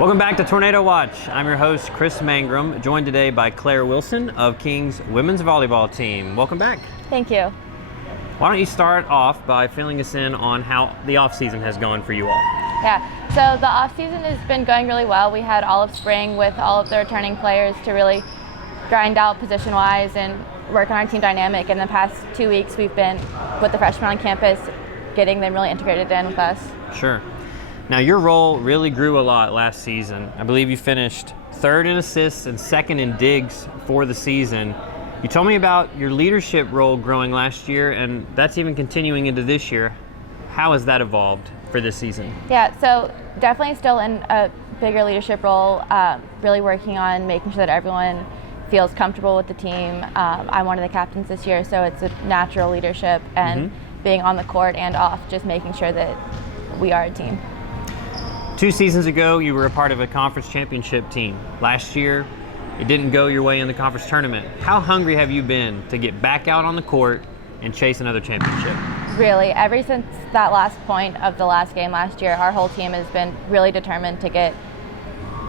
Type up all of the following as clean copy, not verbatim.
Welcome back to Tornado Watch. I'm your host, Chris Mangrum, joined today by Claire Wilson of King's women's volleyball team. Welcome back. Thank you. Why don't you start off by filling us in on how the off-season has gone for you all? Yeah, so the off-season has been going really well. We had all of spring with all of the returning players to really grind out position-wise and work on our team dynamic. In the past 2 weeks, we've been with the freshmen on campus, getting them really integrated in with us. Sure. Now, your role really grew a lot last season. I believe you finished third in assists and second in digs for the season. You told me about your leadership role growing last year, and that's even continuing into this year. How has that evolved for this season? Yeah, so definitely still in a bigger leadership role, really working on making sure that everyone feels comfortable with the team. I'm one of the captains this year, so it's a natural leadership and being on the court and off, just making sure that we are a team. 2 seasons ago, you were a part of a conference championship team. Last year, it didn't go your way in the conference tournament. How hungry have you been to get back out on the court and chase another championship? Really, ever since that last point of the last game last year, our whole team has been really determined to get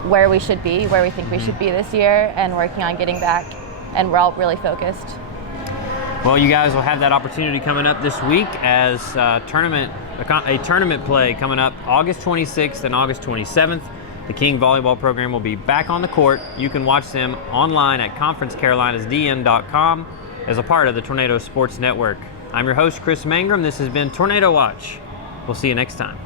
where we should be, where we think we should be this year, and working on getting back, and we're all really focused. Well, you guys will have that opportunity coming up this week as a tournament play coming up August 26th and August 27th. The King volleyball program will be back on the court. You can watch them online at conferencecarolinas.dn.com as a part of the Tornado Sports Network. I'm your host, Chris Mangrum. This has been Tornado Watch. We'll see you next time.